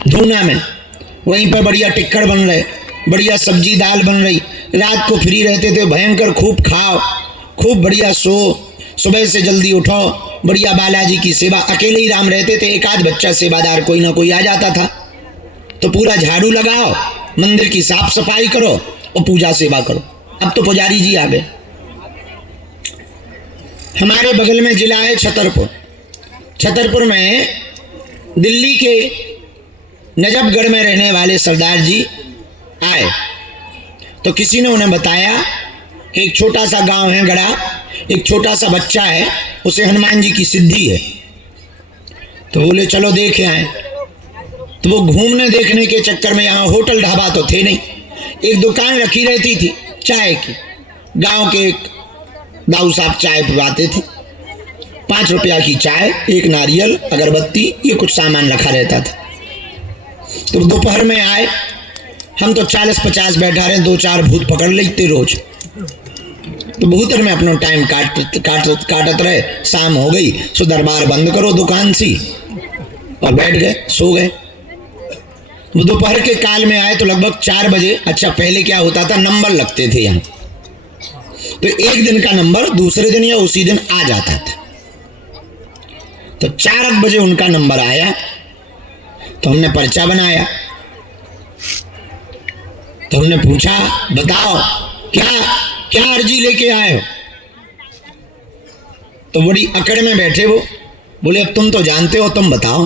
धूना में, वहीं पर बढ़िया टिक्कड़ बन रहे, बढ़िया सब्जी दाल बन रही। रात को फ्री रहते थे, भयंकर खूब खाओ, खूब बढ़िया सो, सुबह से जल्दी उठो, बढ़िया बालाजी की सेवा। अकेले ही राम रहते थे, एक आध बच्चा सेवादार कोई ना कोई आ जाता था, तो पूरा झाड़ू लगाओ, मंदिर की साफ सफाई करो और पूजा सेवा करो। अब तो पुजारी जी आ गए। हमारे बगल में जिला है छतरपुर। छतरपुर में दिल्ली के नजफगढ़ में रहने वाले सरदार जी आए, तो किसी ने उन्हें बताया कि एक छोटा सा गांव है गड़ा, एक छोटा सा बच्चा है, उसे हनुमान जी की सिद्धि है। तो बोले चलो देख आए। तो वो घूमने देखने के चक्कर में, यहाँ होटल ढाबा तो थे नहीं, एक दुकान रखी रहती थी चाय की। गांव के एक दाऊ साहब चाय पिलाते थे, 5 रुपया की चाय, एक नारियल, अगरबत्ती, ये कुछ सामान रखा रहता था। तो दोपहर में आए, हम तो 40-50 बैठा रहे, 2-4 भूत पकड़ लेते रोज। तो भूतर में अपना टाइम काटत रहे। शाम हो गई, सो दरबार बंद करो दुकान सी, और बैठ गए, सो गए। वो दोपहर के काल में आए तो लगभग 4 बजे। अच्छा, पहले क्या होता था, नंबर लगते थे यहाँ, तो एक दिन का नंबर दूसरे दिन या उसी दिन आ जाता था। तो 4 बजे उनका नंबर आया, तो हमने पर्चा बनाया। तो हमने पूछा, बताओ क्या क्या अर्जी लेके आए हो? तो बड़ी अकड़ में बैठे वो, बोले अब तुम तो जानते हो, तुम बताओ।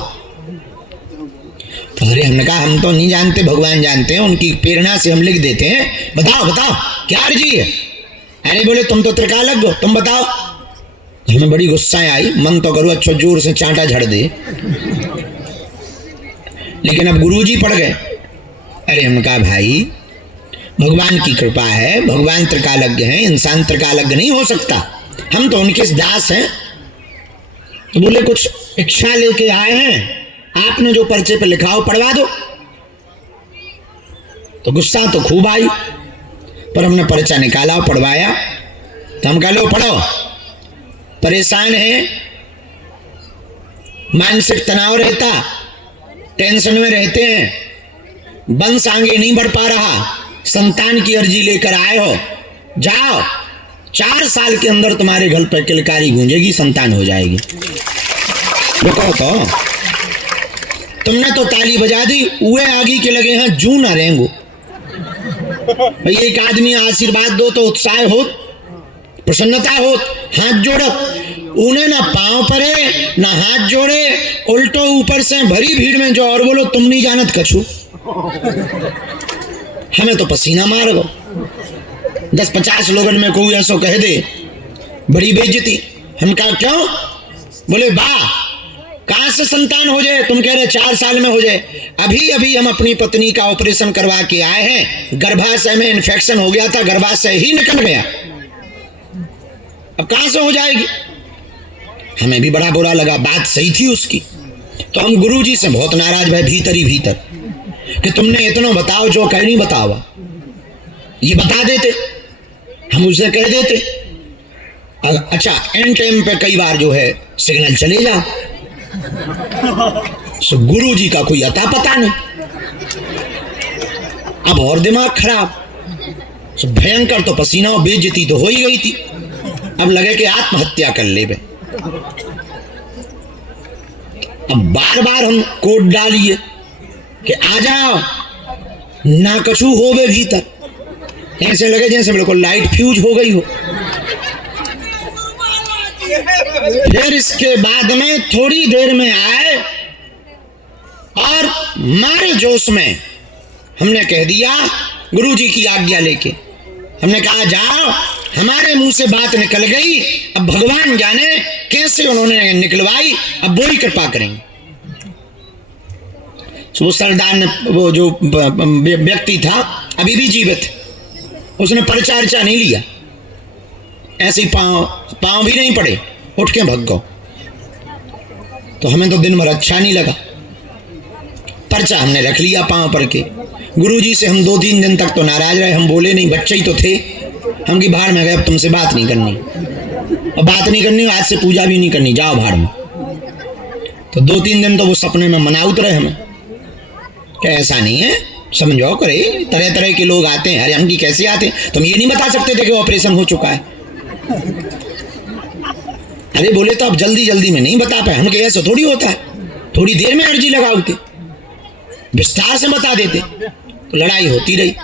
तो अरे हमने कहा हम तो नहीं जानते, भगवान जानते हैं, उनकी प्रेरणा से हम लिख देते हैं, बताओ बताओ क्या अर्जी है। अरे बोले तुम तो त्रिकालज्ञ हो, तुम बताओ। हमें बड़ी गुस्सा आई, मन तो करूँ अच्छा जोर से चांटा झड़ दे, लेकिन अब गुरुजी पड़ गए। अरे हमने कहा भाई भगवान की कृपा है, भगवान त्रिकालज्ञ हैं, इंसान त्रिकालज्ञ नहीं हो सकता, हम तो उनके दास हैं। तो बोले कुछ इच्छा लेके आए हैं, आपने जो पर्चे पे लिखा हो पढ़वा दो। तो गुस्सा तो खूब आई, पर हमने पर्चा निकाला और पढ़वाया। तो हम कह लो पढ़ो, परेशान है, मानसिक तनाव रहता, टेंशन में रहते हैं, वंश आगे नहीं बढ़ पा रहा, संतान की अर्जी लेकर आए हो, जाओ 4 साल के अंदर तुम्हारे घर पर किलकारी गूंजेगी, संतान हो जाएगी। रुको तो, तुमने तो ताली बजा दी, उए आगे के लगे हैं जू ना रहेंगो। भाई एक आदमी आशीर्वाद दो तो उत्साह हो, प्रसन्नता हो, हाथ जोड़ो, उन्हें ना पांव परे ना हाथ जोड़े, उल्टो ऊपर से भरी भीड़ में जो और बोलो तुम नहीं जानत कछु। हमें तो पसीना मार गो। 10-50 लोगन में कोई ऐसा कह दे, बड़ी बेइज्जती। हम कहा क्यों? बोले वाह, कहां से संतान हो जाए? तुम कह रहे 4 साल में हो जाए। अभी अभी हम अपनी पत्नी का ऑपरेशन करवा के आए हैं, गर्भाशय में इन्फेक्शन हो गया था, गर्भाशय ही निकल गया, अब कहां से हो जाएगी? हमें भी बड़ा बुरा लगा, बात सही थी उसकी। तो हम गुरुजी से बहुत नाराज भाई, भीतर ही भीतर, कि तुमने इतना बताओ जो कह नहीं बतावा, ये बता देते, हम उसे कह देते। अच्छा एंड टाइम पे कई बार जो है सिग्नल चले जा, सो गुरु जी का कोई अता पता नहीं। अब और दिमाग खराब, सो भयंकर तो पसीना और बेइज्जती तो हो ही गई थी। अब लगे कि आत्महत्या कर ले बे। अब बार बार हम कोड डालिए कि आ जाओ, ना कछु हो बे भीतर, ऐसे लगे जैसे बिल्कुल लाइट फ्यूज हो गई हो। फिर इसके बाद में थोड़ी देर में आए और मारे जोश में हमने कह दिया, गुरुजी की आज्ञा लेके हमने कहा जाओ, हमारे मुंह से बात निकल गई, अब भगवान जाने कैसे उन्होंने निकलवाई, अब वो ही कृपा करेंगे। वो सरदार ने, वो जो व्यक्ति था अभी भी जीवित, उसने पर्चा नहीं लिया, ऐसे ही पांव भी नहीं पड़े, उठ के भग गो। तो हमें तो दिन भर अच्छा नहीं लगा, पर्चा हमने रख लिया पांव पर के। गुरुजी से हम 2-3 दिन तक तो नाराज रहे, हम बोले नहीं, बच्चे ही तो थे, हम की भाड़ में गए, अब तुमसे बात नहीं करनी, अब बात नहीं करनी, आज से पूजा भी नहीं करनी, जाओ भाड़ में। तो 2-3 दिन तो वो सपने में मना उतरे हमें। कि ऐसा नहीं है, समझो करे, तरह तरह के लोग आते हैं। अरे हम की कैसे आते हैं? तुम ये नहीं बता सकते थे कि ऑपरेशन हो चुका है? अरे बोले तो अब जल्दी जल्दी में नहीं बता पाए। हम कहे ऐसा थोड़ी होता है, थोड़ी देर में अर्जी लगाओगे, विस्तार से बता देते। तो लड़ाई होती रही।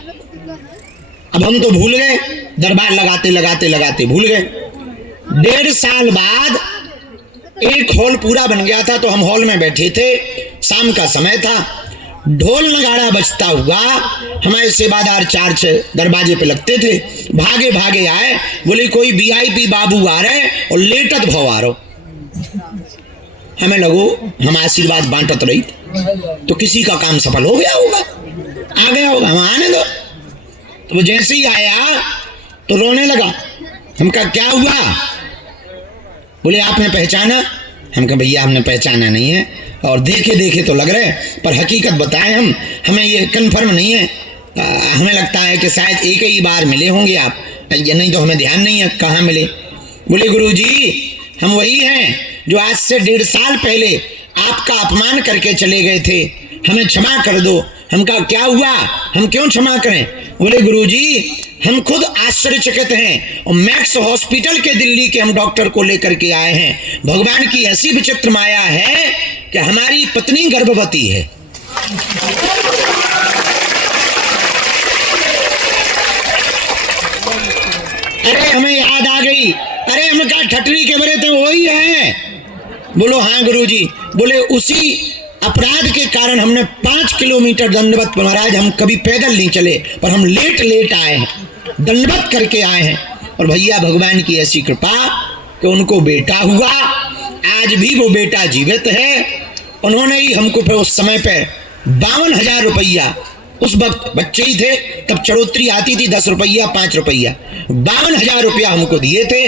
अब हम तो भूल गए, दरबार लगाते लगाते लगाते भूल गए। 1.5 साल बाद एक हॉल पूरा बन गया था, तो हम हॉल में बैठे थे, शाम का समय था, ढोल नगाड़ा बजता हुआ हमारे सेवादार 4-6 दरवाजे पे लगते थे, भागे भागे आए, बोले कोई वीआईपी बाबू आ रहे और लेटत भव आ रहो। हमें लगो हम आशीर्वाद बांटत रही, तो किसी का काम सफल हो गया होगा, आ गया होगा, हम आने दो। तो वो जैसे ही आया तो रोने लगा। हम कहा क्या हुआ? बोले आपने पहचाना? हम कहा भैया हमने पहचाना नहीं है, और देखे देखे तो लग रहे, पर हकीकत बताएं हम, हमें ये कन्फर्म नहीं है। हमें लगता है कि शायद एक ही बार मिले होंगे आप, या नहीं तो हमें ध्यान नहीं है कहाँ मिले। बोले गुरुजी हम वही हैं जो आज से 1.5 साल पहले आपका अपमान करके चले गए थे, हमें क्षमा कर दो। हम कहा क्या हुआ, हम क्यों क्षमा करें? बोले गुरुजी हम खुद आश्चर्यचकित हैं, और मैक्स हॉस्पिटल के दिल्ली के हम डॉक्टर को लेकर के आए हैं। भगवान की ऐसी विचित्र माया है कि हमारी पत्नी गर्भवती है। अरे हमें याद आ गई, अरे हम कहा ठटरी के बड़े थे वही है। बोलो हाँ गुरुजी। बोले उसी अपराध के कारण हमने 5 किलोमीटर दंडवत, महाराज हम कभी पैदल नहीं चले, पर हम लेट आए हैं, दंडवत करके आए हैं। और भैया भगवान की ऐसी कृपा कि उनको बेटा हुआ, आज भी वो बेटा जीवित है। उन्होंने ही हमको फिर उस समय पे 52,000 रुपया, उस वक्त बच्चे ही थे तब, चढ़ोतरी आती थी 10 रुपया 5 रुपया, 52,000 रुपया हमको दिए थे।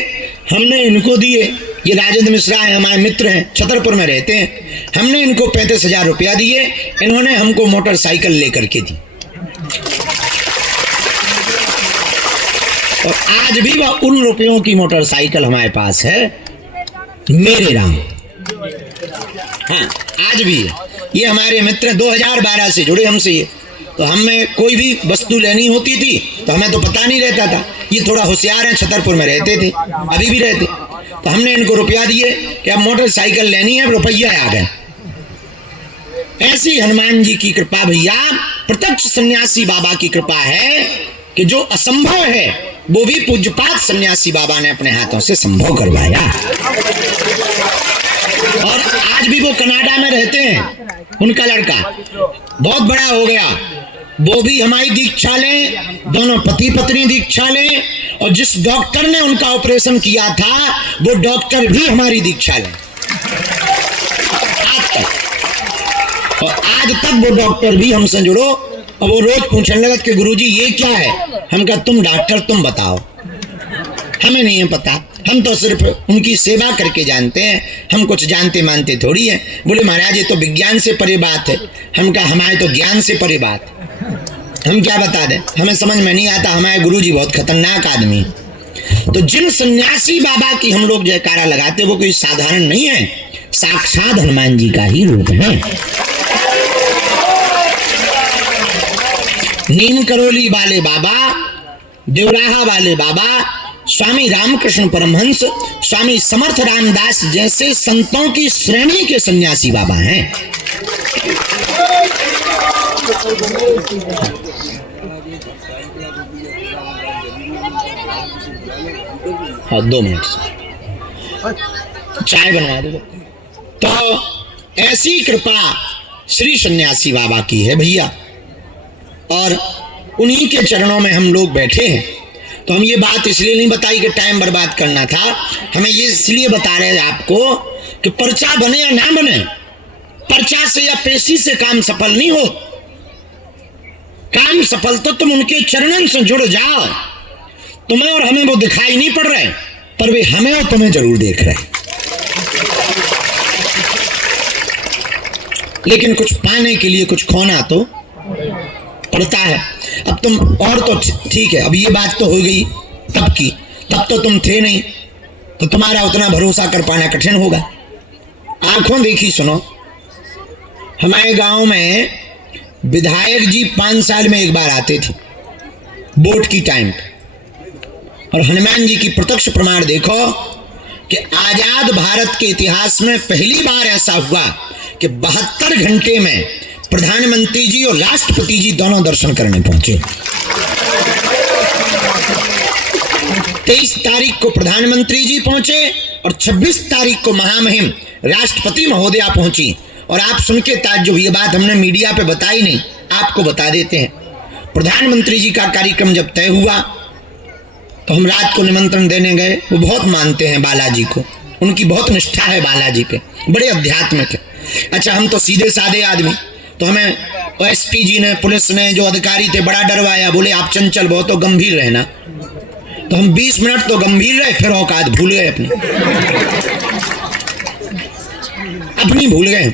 हमने इनको दिए, ये राजेंद्र मिश्रा है, हमारे मित्र हैं, छतरपुर में रहते हैं। हमने इनको 35,000 रुपया दिए, इन्होंने हमको मोटरसाइकिल लेकर के दी। और आज भी वह उन रुपयों की मोटरसाइकिल हमारे पास है, मेरे राम। हाँ आज भी है। ये हमारे मित्र 2012 से जुड़े हमसे। ये तो हमें कोई भी वस्तु लेनी होती थी तो हमें तो पता नहीं रहता था। ये थोड़ा होशियार हैं, छतरपुर में रहते थे, अभी भी रहते। तो हमने इनको रुपया दिए कि अब मोटरसाइकिल लेनी है, रुपया आ गए। ऐसी हनुमान जी की कृपा भैया, प्रत्यक्ष सन्यासी बाबा की कृपा है कि जो असंभव है वो भी पूज्यपात सन्यासी बाबा ने अपने हाथों से संभव करवाया। और आज भी वो कनाडा में रहते हैं, उनका लड़का बहुत बड़ा हो गया, वो भी हमारी दीक्षा लें, दोनों पति पत्नी दीक्षा लें। और जिस डॉक्टर ने उनका ऑपरेशन किया था वो डॉक्टर भी हमारी दीक्षा लें आज तक। और आज तक वो डॉक्टर भी हमसे जुड़ो। और वो रोज पूछने लगा कि गुरुजी ये क्या है? हम कहा तुम डॉक्टर तुम बताओ, हमें नहीं है पता, हम तो सिर्फ उनकी सेवा करके जानते हैं, हम कुछ जानते मानते थोड़ी है। बोले महाराज ये तो विज्ञान से परे बात है। हम कहा हमारे तो ज्ञान से परे बात, हम क्या बता दें, हमें समझ में नहीं आता। हमारे गुरुजी बहुत खतरनाक आदमी। तो जिन सन्यासी बाबा की हम लोग जयकारा लगाते वो कोई साधारण नहीं है, साक्षात हनुमान जी का ही रूप है। नीम करोली वाले बाबा, देवराहा वाले बाबा, स्वामी रामकृष्ण परमहंस, स्वामी समर्थ रामदास जैसे संतों की श्रेणी के सन्यासी बाबा हैं। हाँ 2 मिनट चाय बनवा दो। तो ऐसी कृपा श्री सन्यासी बाबा की है भैया, और उन्हीं के चरणों में हम लोग बैठे हैं। तो हम ये बात इसलिए नहीं बताई कि टाइम बर्बाद करना था, हमें ये इसलिए बता रहे हैं आपको कि पर्चा बने या ना बने, पर्चा से या पेशी से काम सफल नहीं हो। काम सफल तो तुम उनके चरणों से जुड़ जाओ। तुम्हें और हमें वो दिखाई नहीं पड़ रहे, पर वे हमें और तुम्हें जरूर देख रहे। लेकिन कुछ पाने के लिए कुछ खोना तो पड़ता है। अब तुम और तो ठीक है, अब ये बात तो हो गई तब की, तब तो तुम थे नहीं, तो तुम्हारा उतना भरोसा कर पाना कठिन होगा। आंखों देखी सुनो, हमारे गांव में विधायक जी 5 साल में एक बार आते थे वोट की टाइम पे। और हनुमान जी की प्रत्यक्ष प्रमाण देखो कि आजाद भारत के इतिहास में पहली बार ऐसा हुआ कि 72 घंटे में प्रधानमंत्री जी और राष्ट्रपति जी दोनों दर्शन करने पहुंचे। 23 तारीख को प्रधानमंत्री जी पहुंचे और 26 तारीख को महामहिम राष्ट्रपति महोदया पहुंची। और आप सुन के ताज्जुब, ये बात हमने मीडिया पे बताई नहीं, आपको बता देते हैं। प्रधानमंत्री जी का कार्यक्रम जब तय हुआ तो हम रात को निमंत्रण देने गए। वो बहुत मानते हैं बालाजी को, उनकी बहुत निष्ठा है बालाजी पे, बड़े अध्यात्मिक है। अच्छा, हम तो सीधे साधे आदमी, तो हमें एसपी जी ने, पुलिस ने, जो अधिकारी थे, बड़ा डरवाया। बोले आप चंचल बहुत हो, गंभीर रहना। तो हम 20 मिनट तो गंभीर रहे, फिर औकात भूल गए अपनी भूल गए।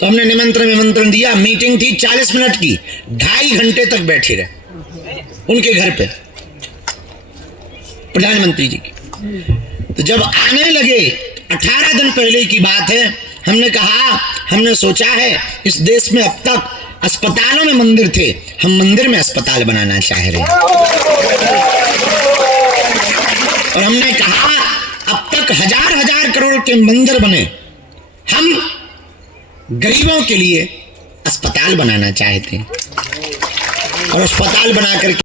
तो हमने निमंत्रण दिया। मीटिंग थी 40 मिनट की, 2.5 घंटे तक बैठे रहे उनके घर पे प्रधानमंत्री जी की। तो जब आने लगे, 18 दिन पहले की बात है, हमने कहा, हमने सोचा है इस देश में अब तक अस्पतालों में मंदिर थे, हम मंदिर में अस्पताल बनाना चाह रहे हैं। और हमने कहा अब तक हजार करोड़ के मंदिर बने, हम गरीबों के लिए अस्पताल बनाना चाहते हैं। और अस्पताल बना करके